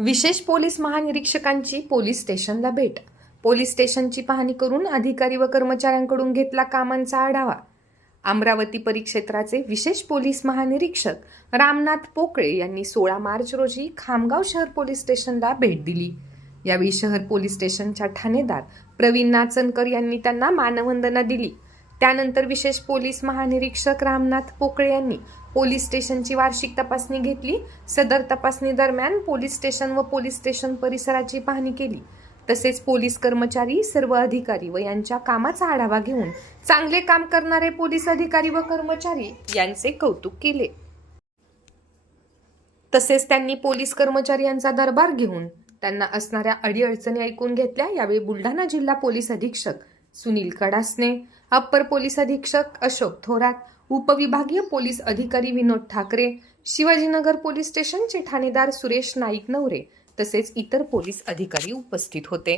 विशेष police महानिरीक्षकांची police स्टेशनला भेट. पोलीस स्टेशनची पाहणी करून अधिकारी व कर्मचाऱ्यांकडून घेतला कामांचा आढावा. अमरावती परिक्षेत्राचे विशेष पोलीस महानिरीक्षक रामनाथ पोकळे यांनी सोळा मार्च रोजी खामगाव शहर पोलीस स्टेशनला भेट दिली. यावेळी शहर पोलीस स्टेशनच्या ठाणेदार प्रवीण नाचनकर यांनी त्यांना मानवंदना दिली. त्यानंतर विशेष पोलीस महानिरीक्षक रामनाथ पोकळे यांनी पोलीस स्टेशनची वार्षिक तपासणी घेतली. सदर तपासणी दरम्यान पोलीस स्टेशन व पोलीस स्टेशन परिसराची पाहणी केली. तसेच पोलीस कर्मचारी सर्व अधिकारी व यांच्या कामाचा आढावा घेऊन चांगले काम करणारे पोलीस अधिकारी व कर्मचारी यांचे कौतुक केले. तसेच त्यांनी पोलीस कर्मचारी यांचा दरबार घेऊन त्यांना असणाऱ्या अडीअडचणी ऐकून घेतल्या. यावेळी बुलढाणा जिल्हा पोलीस अधीक्षक सुनील कडासने अप्पर पोलीस अधीक्षक अशोक थोरात उपविभागीय पोलीस अधिकारी विनोद ठाकरे शिवाजीनगर पोलीस स्टेशनचे ठाणेदार सुरेश नाईक नवरे तसेच इतर पोलीस अधिकारी उपस्थित होते.